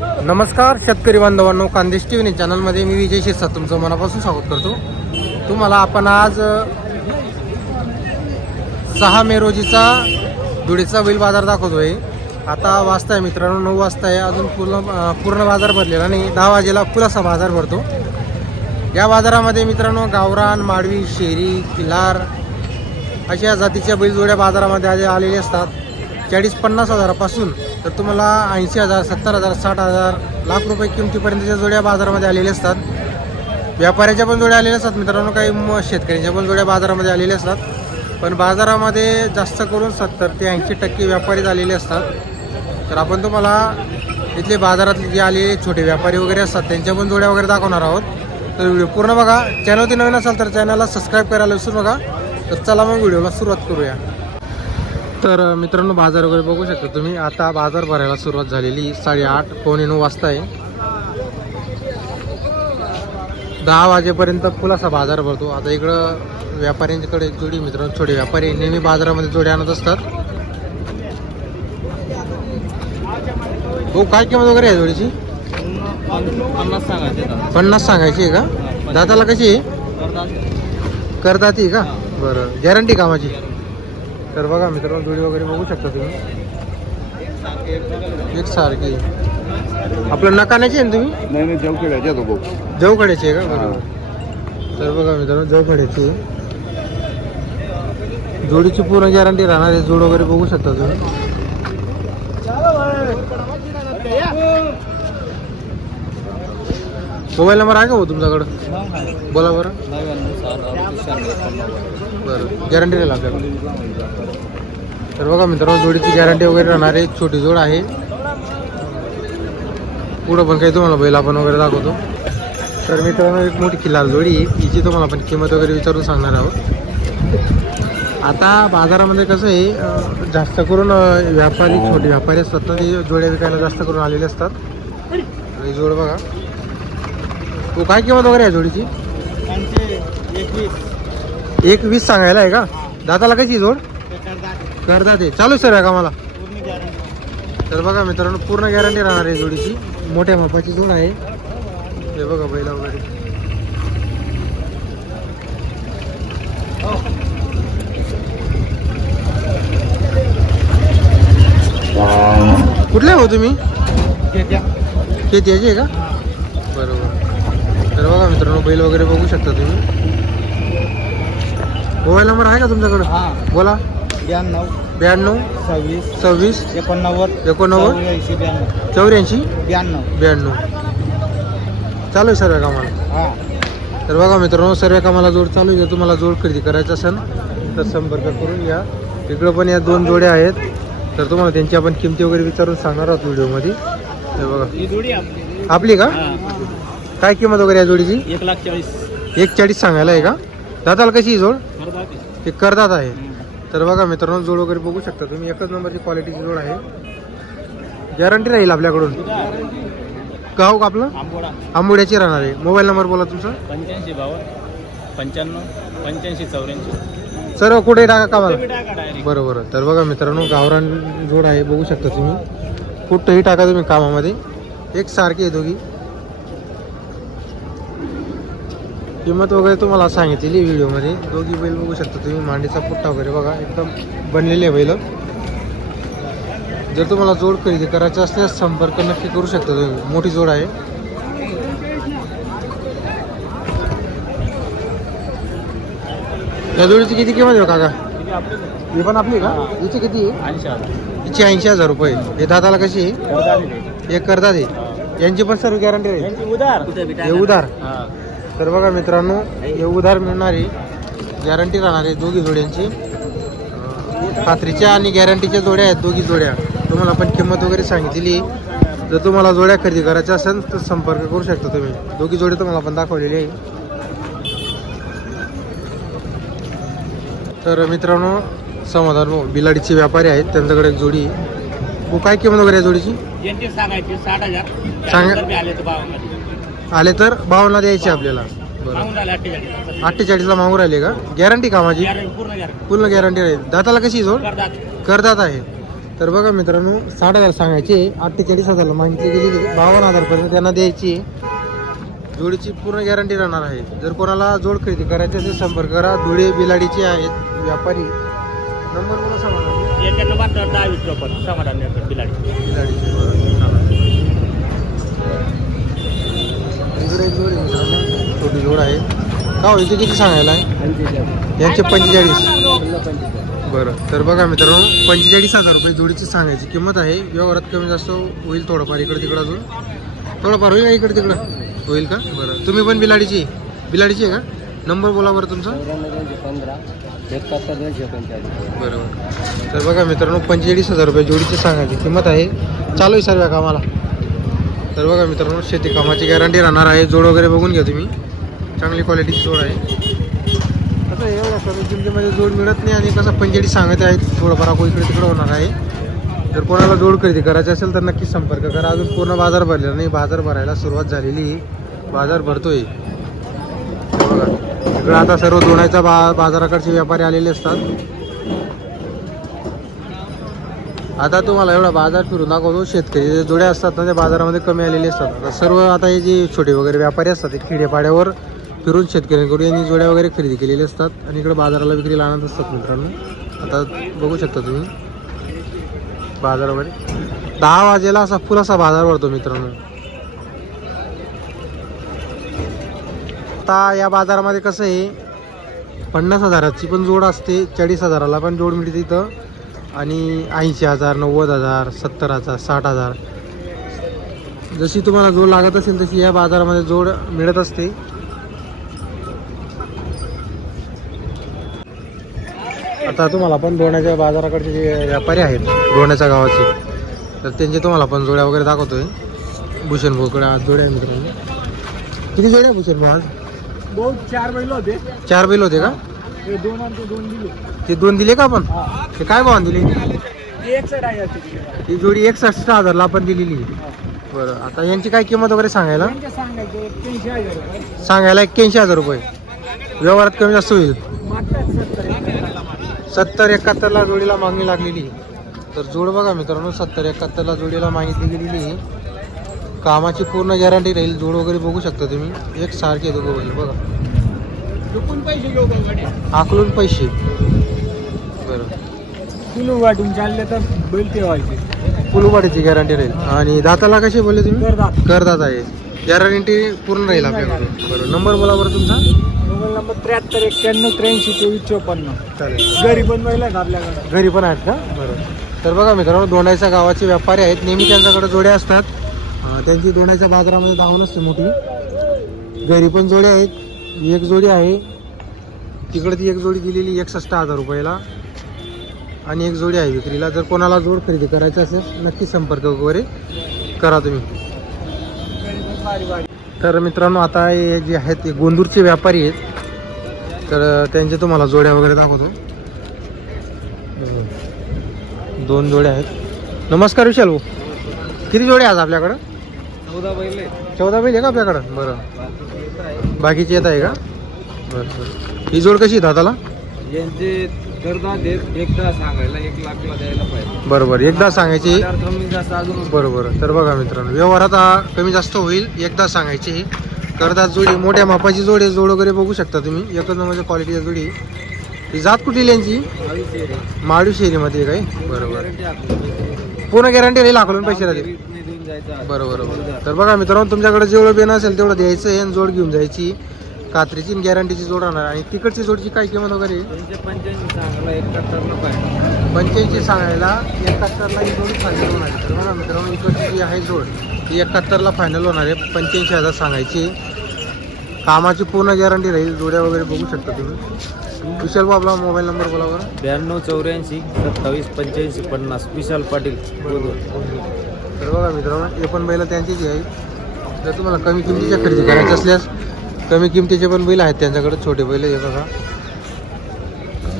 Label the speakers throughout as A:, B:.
A: नमस्कार शेतकरी बांधवांनो कांदेश टी व्ही चॅनलमध्ये मी विजय शिरसाट तुमचं मनापासून स्वागत करतो. तुम्हाला आपण आज सहा मे रोजीचा धुळीचा बैल बाजार दाखवतोय. आता वाजता आहे मित्रांनो नऊ वाजता आहे अजून पूर्ण पूर्ण बाजार भरलेला नाही. दहा वाजेला खुलासा बाजार भरतो. या बाजारामध्ये मित्रांनो गावरान माडवी शेरी किल्लार अशा जातीच्या बैलजोड्या बाजारामध्ये आज आलेले असतात. चाळीस पन्नास हजारापासून तर तुम्हाला ऐंशी हजार सत्तर हजार साठ हजार लाख रुपये किमतीपर्यंतच्या जोड्या बाजारामध्ये आलेल्या असतात. व्यापाऱ्याच्या पण जोड्या आलेल्या असतात. मित्रांनो काही म- शेतकऱ्यांच्या पण जोड्या बाजारामध्ये आलेल्या असतात. पण बाजारामध्ये जास्त करून सत्तर ते ऐंशी टक्के व्यापारी आलेले असतात. तर आपण तुम्हाला इथले बाजारातले जे आलेले छोटे व्यापारी वगैरे असतात त्यांच्या पण जोड्या वगैरे दाखवणार आहोत. तर व्हिडिओ पूर्ण बघा. चॅनलवरती नवीन असाल तर चॅनलला सबस्क्राईब करायला विसरू नका. तर चला मग व्हिडिओला सुरुवात करूया. तर मित्रांनो बाजार वगैरे बघू शकता तुम्ही. आता बाजार भरायला सुरुवात झालेली. साडेआठ पावणे नऊ वाजता आहे. दहा वाजेपर्यंत फुलासा बाजार भरतो. आता इकडं व्यापाऱ्यांच्याकडे एक जोडी मित्रांनो. छोटे व्यापारी नेहमी बाजारामध्ये जोडी आणत असतात. हो काय किंमत वगैरे आहे जोडीची?
B: पन्नास सांगायचे
A: पन्नास सांगायची आहे का? दाताला कशी आहे? करतात का? बरं. गॅरंटी कामाची? तर बघा मित्रांनो जोडी वगैरे बघू शकता तुम्ही. एक सारखी आपलं नकाण्याची आहे ना तुम्ही?
B: नाही नाही तो भाऊ
A: जवखड्याची आहे का? बरोबर. तर बघा मित्रांनो जवखड्याची आहे. जोडीची पूर्ण गॅरंटी राहणार आहे. जोड वगैरे बघू शकता तुम्ही. मोबाईल नंबर आहे का हो तुमच्याकडं? बोला बरं. बरं. गॅरंटी राहील आपल्याला तर बघा मित्रांनो जोडीची गॅरंटी वगैरे राहणार आहे. छोटी जोड आहे. पुढं पण काही तुम्हाला बैल आपण वगैरे दाखवतो. तर मित्रांनो एक मोठी खिल्लार जोडी आहे. हिची तुम्हाला आपण किंमत वगैरे विचारून सांगणार आहोत. आता बाजारामध्ये कसं आहे जास्त करून व्यापारी छोटे व्यापारी असतात ना ते जोड्या विकायला जास्त करून आलेले असतात. ही जोड बघा. तो काय किंमत वगैरे आहे जोडीची? एक वीस सांगायला आहे का? दाताला कशी जोड? करता ते चालू सर आहे का मला तर बघा मित्रांनो पूर्ण गॅरंटी राहणार आहे जोडीची. मोठ्या मापाची जोड आहे. हे बघा बैला वगैरे. कुठले हो तुम्ही? शेती आहे का? बरोबर. तर बघा मित्रांनो बैल वगैरे बघू शकता तुम्ही. मोबाईल नंबर आहे का तुमच्याकडं?
B: हा.
A: बोला.
B: ब्याण्णव
A: ब्याण्णव
B: सव्वीस
A: सव्वीस
B: एकोणनव्वद
A: एकोणनव्वद
B: चौऱ्याऐंशी ब्याण्णव.
A: चौऱ्याऐंशी
B: ब्याण्णव.
A: ब्याण्णव. चालू आहे सर्व कामाला.
B: हा.
A: तर बघा मित्रांनो सर्व कामाला जोड चालू आहे. जर तुम्हाला जोड खरेदी करायचा असेल तर संपर्क करून या. इकडं पण या दोन जोड्या आहेत. तर तुम्हाला त्यांची आपण किमती वगैरे विचारून सांगणार आहोत व्हिडिओमध्ये. हे बघा.
B: ही जोडी आपली.
A: आपली का? काय किंमत वगैरे या जोडीची?
B: एक लाख चाळीस.
A: एक चाळीस सांगायला आहे का? दादाला कशी ही जोड? ते करदात आहे. तर बघा मित्रांनो जोड वगैरे बघू शकता तुम्ही. एकच नंबरची क्वालिटीची जोड आहे. गॅरंटी राहील आपल्याकडून? गाव का आपलं?
B: आंबोडा.
A: आंबोड्याची राहणार आहे. मोबाईल नंबर बोला तुमचा.
B: पंच्याऐंशी बावन्न पंच्याण्णव पंच्याऐंशी चौऱ्याऐंशी.
A: सर्व कुठे टाका कामाला?
B: डायरेक्ट
A: बरं बरं तर बघा मित्रांनो गावरान जोड आहे बघू शकता तुम्ही. कुठंही टाका तुम्ही कामामध्ये. एक सारखी आहे दोघी. किंमत वगैरे तुम्हाला सांगितलेली व्हिडिओमध्ये. दोघी बैल बघू शकता तुम्ही. मांडीचा पुट्टा वगैरे बघा. एकदम बनलेले आहे बैल. जर तुम्हाला जोड खरेदी करायची असल्यास संपर्क नक्की करू शकता तुम्ही. मोठी जोड आहे. या जोडीची किती किंमत आहे हो काका? ही पण आपली का? हिची किती आहे?
B: ऐंशी हजार.
A: हिची ऐंशी हजार रुपये. हे दादाला कशी आहे? एक करतात हे यांची पण सर्व गॅरंटी राहील.
B: उदार
A: हे उधार. तर बघा मित्रांनो हे उधार मिळणारी गॅरंटी राहणार आहे दोघी जोड्यांची. खात्रीच्या आणि गॅरंटीच्या जोड्या आहेत दोघी जोड्या. तुम्हाला आपण किंमत वगैरे सांगितलेली आहे. जर तुम्हाला जोड्या खरेदी करायच्या असेल तर संपर्क करू शकता तुम्ही. दोघी जोडी तुम्हाला आपण दाखवलेली आहे. तर मित्रांनो समाधान भाऊ, बिलाडीचे व्यापारी आहेत त्यांच्याकडे एक जोडी. हो, काय किंमत वगैरे आहे जोडीची? सांगा.
B: आले तर बावन्न
A: आले तर बावन्न द्यायचे आपल्याला बरं अठ्ठेचाळीसला मागू राहिले का? गॅरंटी कामाची
B: गॅरंटी पूर्ण गॅरंटी
A: पूर्ण गॅरंटी राहील. दाताला कशी जोड? करदात. आहे. तर बघा मित्रांनो साठ हजार सांगायचे. अठ्ठेचाळीस हजारला मागितली गेली. बावन्न हजारपर्यंत त्यांना द्यायची. जोडीची पूर्ण गॅरंटी राहणार आहे. जर कोणाला जोड खरेदी करायची असेल संपर्क करा. धुळे बिलाडीचे आहेत व्यापारी. नंबर
B: चौपन्न. समाधान नेकर बिलाडी
A: बिलाडीचे बरं, चला. इकडे एक जोड आहे मित्रांनो छोटी जोड आहे का हो, याचे किती सांगायला? आहे यांचे पंचेचाळीस. बरं तर बघा मित्रांनो पंचेचाळीस हजार रुपये जोडीची सांगायची किंमत आहे. व्यवहारात कमी जास्त होईल थोडंफार इकडं तिकडं अजून. थोडंफार होईल का इकडे तिकडं? होईल का? बरं. तुम्ही पण बिलाडीची. बिलाडीची आहे का? नंबर बोला बरं तुमचा.
B: बरं
A: बरोबर तर बघा मित्रांनो पंचेचाळीस हजार रुपये जोडीची सांगायची किंमत आहे. चालू आहे सर्व कामाला. तर बघा मित्रांनो शेती कामाची गॅरंटी राहणार आहे. जोड वगैरे बघून घ्या तुम्ही. चांगली क्वालिटीची जोड आहे. आता एवढ्या कमी किमतीमध्ये जोड मिळत नाही आणि कसं पंचेचाळीस सांगत आहेत थोडंफार आपण इकडे तिकडे होणार आहे. जर कोणाला जोड खरेदी करायची असेल तर नक्कीच संपर्क करा. अजून पूर्ण बाजार भरलेला नाही बाजार भरायला सुरुवात झालेली बाजार भरतोय. बघा इकडं आता सर्व दोण्याच्या बा बाजाराकडचे व्यापारी आलेले असतात. आता तुम्हाला एवढा बाजार फिरून दाखवतो. शेतकरी जे जोड्या असतात ना त्या बाजारामध्ये कमी आलेले असतात. सर्व आता हे जे छोटे वगैरे व्यापारी असतात ते खेडेपाड्यावर फिरून शेतकऱ्यांकडून यांनी जोड्या वगैरे खरेदी केलेले असतात आणि इकडे बाजाराला विक्रीला आणत असतात मित्रांनो. आता बघू शकता तुम्ही. बाजार वगैरे. दहा वाजेला असा फुल असा बाजार भरतो मित्रांनो. आता या बाजारामध्ये कसं आहे पन्नास हजाराची पण जोड असते चाळीस हजाराला पण जोड मिळते इथं. आणि ऐंशी हजार नव्वद हजार सत्तर हजार साठ हजार. जशी तुम्हाला जोड लागत असेल तशी या बाजारामध्ये जोड मिळत असते. आता तुम्हाला पण दोण्याच्या बाजाराकडचे जे व्यापारी आहेत दोण्याच्या गावाचे तर त्यांचे तुम्हाला पण जोड्या वगैरे दाखवतोय. भूषण भाऊकडे आज जोड्या मित्रांनो. किती जोड्या भूषण भाऊ आज?
B: चार बैल होते.
A: चार बैल होते का?
B: ते दोन आणि ते दोन दिले.
A: ते दोन दिले का आपण? ते काय भावान दिले?
B: ते
A: ही जोडी एकसष्ट हजारला आपण दिलेली. बरं आता यांची काय किंमत वगैरे सांगायला?
B: सांगायचे हजार रुपये.
A: सांगायला एक्क्याऐंशी हजार रुपये. व्यवहारात कमी जास्त होईल.
B: मागतात सत्तर.
A: सत्तर एकाहत्तरला जोडीला मागणी लागलेली. तर जोड बघा मित्रांनो सत्तर एकाहत्तरला जोडीला मागितली गेलेली आहे. कामाची पूर्ण गॅरंटी राहील जोड वगैरे बघू शकता तुम्ही. एक सारखे दोघं बैल बघा. आकलून पैसे. बरं.
B: वाटून चालले तर बैल ठेवायचे.
A: फुलवाडीची गॅरंटी राहील. आणि दाताला कशी बोलले तुम्ही? करदात. आहे. गॅरंटी पूर्ण राहील आपल्याकडे बरं नंबर बोला बरं तुमचा.
B: मोबाईल नंबर त्र्याहत्तर एक्क्याण्णव त्र्याऐंशी चोवीस चोपन्न.
A: चालेल.
B: घरी पण बैल आहेत आपल्याकडे
A: घरी पण आहेत का? बरं तर बघा मित्रांनो दोंडाईच्या गावाचे व्यापारी आहेत. नेहमी त्यांच्याकडे जोड्या असतात. अं, त्यांची दोंडाईच्या बाजारामध्ये धावून असते मोठी. घरी पण जोड्या आहेत. एक जोडी आहे. तिकडे ती एक जोडी दिलेली एकसष्ट हजार रुपयाला. आणि एक जोडी आहे विक्रीला. जर कोणाला जोड खरेदी करायची असेल नक्की संपर्क वगैरे करा तुम्ही. तर मित्रांनो आता हे जे आहेत ते गोंदूरचे व्यापारी आहेत. तर त्यांचे तुम्हाला जोड्या वगैरे दाखवतो. दोन जोड्या आहेत. नमस्कार विशाल भाऊ किती जोड्या आहेत आपल्याकडं?
B: चौदा बैल
A: चौदा बैल आहे का आपल्याकडं? बरं. बाकीचे येत आहे का? बरं बरं. ही जोड कशी दादाला?
B: यांचे करतात एकदा सांगायला एक लाखला द्यायला पाहिजे.
A: बरोबर. एकदा सांगायची. बरोबर. तर बघा मित्रांनो व्यवहारात आ, कमी जास्त होईल. एकदा सांगायची. करदात जोडी मोठ्या मापाची जोड आहे जोड वगैरे बघू शकता तुम्ही. एकच नंबरच्या क्वालिटीची जोडी. ही जात कुठली यांची? माळी शेरीमध्ये काय? बरोबर. पूर्ण गॅरंटी राहील आकलून पैसे राहतील. बरोबर बरोबर. तर बघा मित्रांनो तुमच्याकडे जेवढं बेन असेल तेवढं द्यायचं आहे आणि जोड घेऊन जायची. कात्रीची गॅरंटीची जोड राहणार. आणि तिकडची जोडची काय किंमत वगैरे? पंच्याऐंशी सांगायला एकाहत्तरला ही जोडी फायनल होणार आहे. तर बघा मित्रांनो इकडची जी आहे जोड ती एकाहत्तरला फायनल होणार आहे. पंच्याऐंशी हजार सांगायची. कामाची पूर्ण गॅरंटी राहील. जोड्या वगैरे बघू शकता तुम्ही. विशाल भाऊ आपला मोबाईल नंबर बोला बरं.
B: ब्याण्णव चौऱ्याऐंशी सत्तावीस पंच्याऐंशी पन्नास. विशाल पाटील.
A: तर बघा मित्रांनो हे पण बैल त्यांचीच आहे. जर तुम्हाला कमी किमतीच्या खरेदी करायची असल्यास कमी किमतीचे पण बैल आहेत त्यांच्याकडे छोटे बैल हे बघा.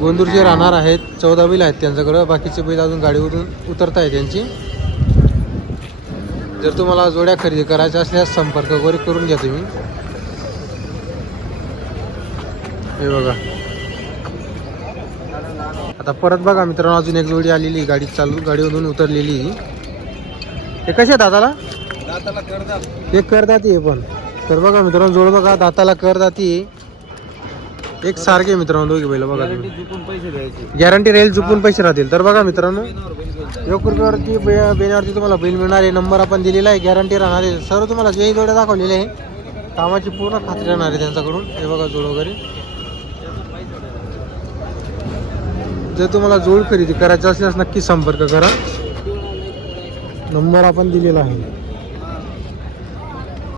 A: गोंदूरचे राहणार आहेत चौदा बैल आहेत त्यांच्याकडं. बाकीचे बैल अजून गाडीवरून उतरत आहे त्यांची. जर तुम्हाला जोड्या खरेदी करायच्या असल्यास संपर्क वगैरे करून घ्या तुम्ही. हे बघा. आता परत बघा मित्रांनो अजून एक जोडी आलेली गाडी चालू गाडीवरून उतरलेली. हे कसे दादाला?
B: दाताला करतात
A: एक करदाती आहे पण. तर बघा मित्रांनो जोड बघा दाताला करदाती आहे एक सारखे मित्रांनो दोघे बैल बघा
B: गॅरंटी चुकून पैसे द्यायचे.
A: गॅरंटी राहील चुकून पैसे राहतील. तर बघा मित्रांनो
B: पेनावर बैल घेऊन जायचं.
A: एक रुपयावरती बे- बेण्यावरती तुम्हाला बिल मिळणार आहे. नंबर आपण दिलेला आहे. गॅरंटी राहणार आहे. सर्व तुम्हाला जे जोड्या दाखवलेले आहे कामाची पूर्ण खात्री राहणार आहे त्यांच्याकडून. हे बघा जोड वगैरे. जर तुम्हाला जोड खरेदी करायचं असल्यास नक्की संपर्क करा. नंबर आपण दिलेला आहे.